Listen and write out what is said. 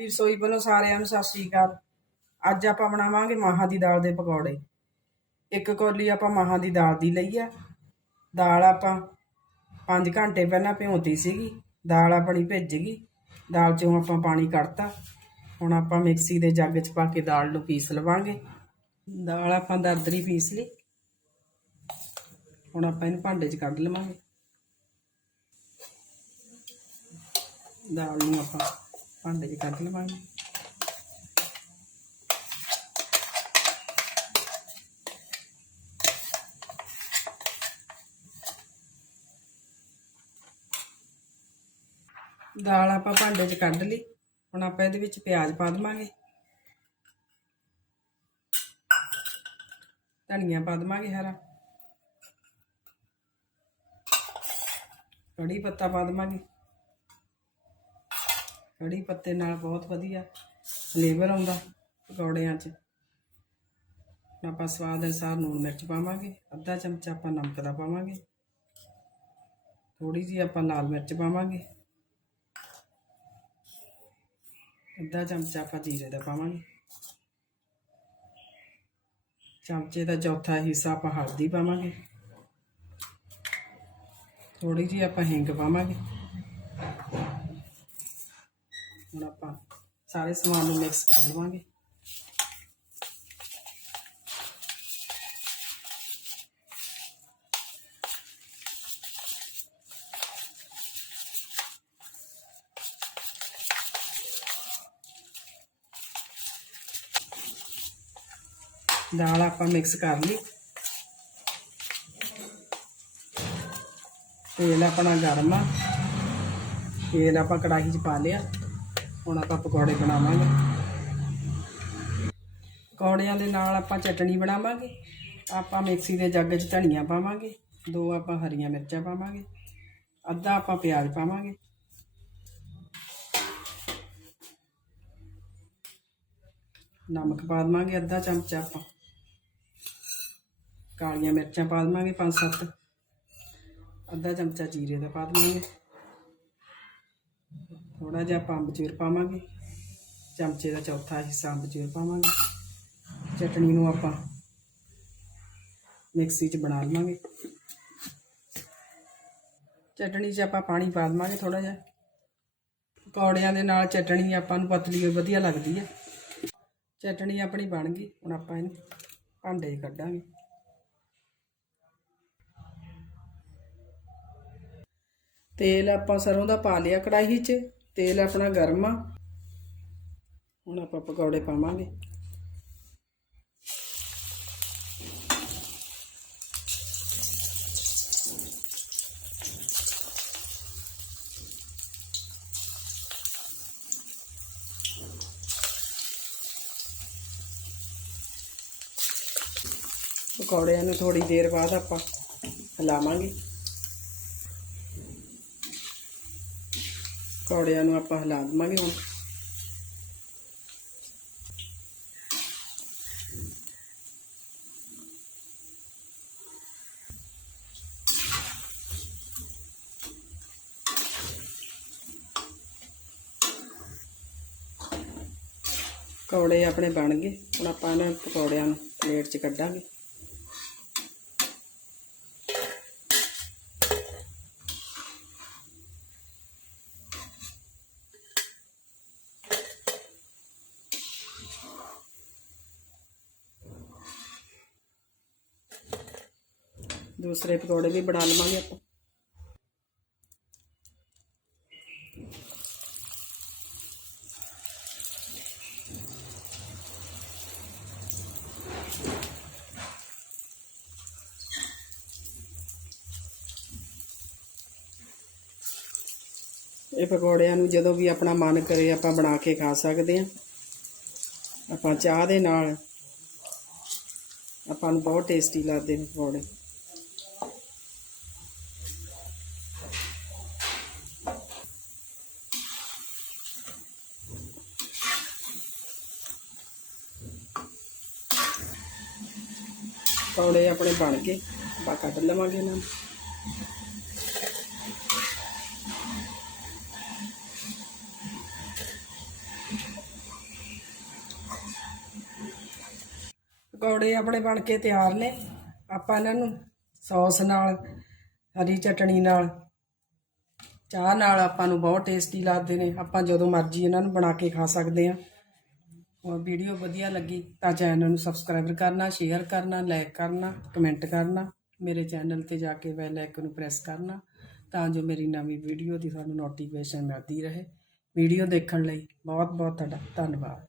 ਵੀ ਰਸੋਈ ਵੱਲੋਂ ਸਾਰਿਆਂ ਨੂੰ ਸਤਿ ਸ਼੍ਰੀ ਅਕਾਲ। ਅੱਜ ਆਪਾਂ ਬਣਾਵਾਂਗੇ ਮਾਹਾਂ ਦੀ ਦਾਲ ਦੇ ਪਕੌੜੇ। ਇੱਕ ਕੌਲੀ ਆਪਾਂ ਮਾਹਾਂ ਦੀ ਦਾਲ ਦੀ ਲਈ ਆ। ਦਾਲ ਆਪਾਂ 5 ਘੰਟੇ ਪਹਿਲਾਂ ਭਿਉਂਤੀ ਸੀਗੀ। ਦਾਲ ਆਪਣੀ ਭਿੱਜ ਗਈ। ਦਾਲ ਚੋਂ ਆਪਾਂ ਪਾਣੀ ਕੱਢਤਾ। ਹੁਣ ਆਪਾਂ ਮਿਕਸੀ ਦੇ ਜੱਗ 'ਚ ਪਾ ਕੇ ਦਾਲ ਨੂੰ ਪੀਸ ਲਵਾਂਗੇ। ਦਾਲ ਆਪਾਂ ਦਰਦਰੀ ਪੀਸ ਲਈ। ਹੁਣ ਆਪਾਂ ਇਹਨੂੰ ਭਾਂਡੇ 'ਚ ਕੱਢ ਲਵਾਂਗੇ। ਦਾਲ ਨੂੰ ਆਪਾਂ ਭਾਂਡੇ 'ਚ ਕੱਢ ਲਵਾਂਗੇ। ਦਾਲ ਆਪਾਂ ਭਾਂਡੇ 'ਚ ਕੱਢ ਲਈ। ਹੁਣ ਆਪਾਂ ਇਹਦੇ ਵਿੱਚ ਪਿਆਜ਼ ਪਾ ਦਵਾਂਗੇ। ਧਨੀਆ ਪਾ ਦਵਾਂਗੇ ਹਰਾ। ਕੜੀ ਪੱਤਾ ਪਾ ਦਵਾਂਗੇ। ਕੜੀ ਪੱਤੇ ਨਾਲ ਬਹੁਤ ਵਧੀਆ ਫਲੇਵਰ ਆਉਂਦਾ ਪਕੌੜਿਆਂ 'ਚ। ਆਪਾਂ ਸਵਾਦ ਅਨੁਸਾਰ ਲੂਣ ਮਿਰਚ ਪਾਵਾਂਗੇ, ਅੱਧਾ ਚਮਚਾ ਆਪਾਂ ਨਮਕ ਦਾ ਪਾਵਾਂਗੇ। ਥੋੜੀ ਜਿਹੀ ਆਪਾਂ ਲਾਲ ਮਿਰਚ ਪਾਵਾਂਗੇ। ਅੱਧਾ ਚਮਚਾ ਆਪਾਂ ਜੀਰੇ ਦਾ ਪਾਵਾਂਗੇ। ਚਮਚੇ ਦਾ ਚੌਥਾ ਹਿੱਸਾ ਆਪਾਂ ਹਲਦੀ ਪਾਵਾਂਗੇ। ਥੋੜੀ ਜਿਹੀ ਆਪਾਂ ਹਿੰਗ ਪਾਵਾਂਗੇ। ਹੁਣ ਆਪਾਂ ਸਾਰੇ ਸਮਾਨ ਨੂੰ ਮਿਕਸ ਕਰ ਲਵਾਂਗੇ ਦਾਲ ਆਪਾਂ ਮਿਕਸ ਕਰ ਲਈ ਤੇਲ ਆਪਣਾ ਗਰਮ ਆ ਤੇਲ ਆਪਾਂ ਕੜਾਹੀ 'ਚ ਪਾ ਲਿਆ ਹੁਣ ਆਪਾਂ ਪਕੌੜੇ ਬਣਾਵਾਂਗੇ। ਪਕੌੜਿਆਂ ਦੇ ਨਾਲ ਆਪਾਂ ਚਟਣੀ ਬਣਾਵਾਂਗੇ। ਆਪਾਂ ਮਿਕਸੀ ਦੇ ਜੱਗ 'ਚ ਧਨੀਆ ਪਾਵਾਂਗੇ। ਦੋ ਆਪਾਂ ਹਰੀਆਂ ਮਿਰਚਾਂ ਪਾਵਾਂਗੇ। ਅੱਧਾ ਆਪਾਂ ਪਿਆਜ਼ ਪਾਵਾਂਗੇ। ਨਮਕ ਪਾ ਦੇਵਾਂਗੇ ਅੱਧਾ ਚਮਚਾ ਆਪਾਂ। ਕਾਲੀਆਂ ਮਿਰਚਾਂ ਪਾ ਦੇਵਾਂਗੇ ਪੰਜ ਸੱਤ। ਅੱਧਾ ਚਮਚਾ ਜੀਰੇ ਦਾ ਪਾ ਦੇਵਾਂਗੇ। ਥੋੜਾ ਜਿਹਾ ਆਪਾਂ ਅੰਬਚੂਰ ਪਾਵਾਂਗੇ। ਚਮਚੇ ਦਾ ਚੌਥਾ ਹਿੱਸਾ ਅੰਬਚੂਰ ਪਾਵਾਂਗੇ। ਚਟਣੀ ਨੂੰ ਆਪਾਂ ਮਿਕਸੀ 'ਚ ਬਣਾ ਲਵਾਂਗੇ। ਚਟਣੀ 'ਚ ਆਪਾਂ ਪਾਣੀ ਪਾ ਦੇਵਾਂਗੇ ਥੋੜਾ ਜਿਹਾ। ਪਕੌੜਿਆਂ ਦੇ ਨਾਲ ਚਟਣੀ ਆਪਾਂ ਨੂੰ ਪਤਲੀ ਹੋਈ ਵਧੀਆ ਲੱਗਦੀ ਹੈ ਚਟਣੀ ਆਪਣੀ ਬਣ ਗਈ। ਹੁਣ ਆਪਾਂ ਇਹਨੂੰ ਭਾਂਡੇ 'ਚ ਕੱਢਾਂਗੇ। ਤੇਲ ਆਪਾਂ ਸਰੋਂ ਦਾ ਪਾ ਲਿਆ ਕੜਾਹੀ 'ਚ। ਤੇਲ ਆਪਣਾ ਗਰਮ ਆ। ਹੁਣ ਆਪਾਂ ਪਕੌੜੇ ਪਾਵਾਂਗੇ। ਪਕੌੜਿਆਂ ਨੂੰ ਥੋੜੀ ਦੇਰ ਬਾਅਦ ਆਪਾਂ ਹਿਲਾਵਾਂਗੇ। ਪਕੌੜਿਆਂ ਨੂੰ ਆਪਾਂ ਹਿਲਾ ਦੇਵਾਂਗੇ ਹੁਣ। ਪਕੌੜੇ ਆਪਣੇ ਬਣ ਗਏ। ਹੁਣ ਆਪਾਂ ਇਹਨਾਂ ਪਕੌੜਿਆਂ ਨੂੰ ਪਲੇਟ 'ਚ ਕੱਢਾਂਗੇ। ਦੂਸਰੇ ਪਕੌੜੇ ਵੀ ਬਣਾ ਲਵਾਂਗੇ ਆਪਾਂ। ਇਹ ਪਕੌੜਿਆਂ ਨੂੰ ਜਦੋਂ ਵੀ ਆਪਣਾ ਮਨ ਕਰੇ ਆਪਾਂ ਬਣਾ ਕੇ ਖਾ ਸਕਦੇ ਹਾਂ। ਆਪਾਂ ਚਾਹ ਦੇ ਨਾਲ ਆਪਾਂ ਨੂੰ ਬਹੁਤ ਟੇਸਟੀ ਲੱਗਦੇ ਨੇ ਪਕੌੜੇ। ਪਕੌੜੇ ਆਪਣੇ ਬਣ ਕੇ ਆਪਾਂ ਕੱਢ ਲਵਾਂਗੇ ਇਹਨਾਂ ਨੂੰ। ਪਕੌੜੇ ਆਪਣੇ ਬਣ ਕੇ ਤਿਆਰ ਨੇ। ਆਪਾਂ ਇਹਨਾਂ ਨੂੰ ਸੌਸ ਨਾਲ, ਹਰੀ ਚਟਣੀ ਨਾਲ, ਚਾਹ ਨਾਲ ਆਪਾਂ ਨੂੰ ਬਹੁਤ ਟੇਸਟੀ ਲੱਗਦੇ ਨੇ। ਆਪਾਂ ਜਦੋਂ ਮਰਜ਼ੀ ਇਹਨਾਂ ਨੂੰ ਬਣਾ ਕੇ ਖਾ ਸਕਦੇ ਹਾਂ। ਔਰ ਵੀਡੀਓ ਵਧੀਆ ਲੱਗੀ ਤਾਂ ਚੈਨਲ ਨੂੰ ਸਬਸਕ੍ਰਾਈਬ ਕਰਨਾ ਸ਼ੇਅਰ ਕਰਨਾ ਲਾਈਕ ਕਰਨਾ ਕਮੈਂਟ ਕਰਨਾ, ਮੇਰੇ ਚੈਨਲ ਤੇ ਜਾ ਕੇ ਬੈਲ ਆਈਕਨ ਨੂੰ ਪ੍ਰੈਸ ਕਰਨਾ ਤਾਂ ਜੋ ਮੇਰੀ ਨਵੀਂ ਵੀਡੀਓ ਦੀ ਤੁਹਾਨੂੰ ਨੋਟੀਫਿਕੇਸ਼ਨ ਮਿਲਦੀ ਰਹੇ। ਵੀਡੀਓ ਦੇਖਣ ਲਈ ਬਹੁਤ ਬਹੁਤ ਤੁਹਾਡਾ ਧੰਨਵਾਦ।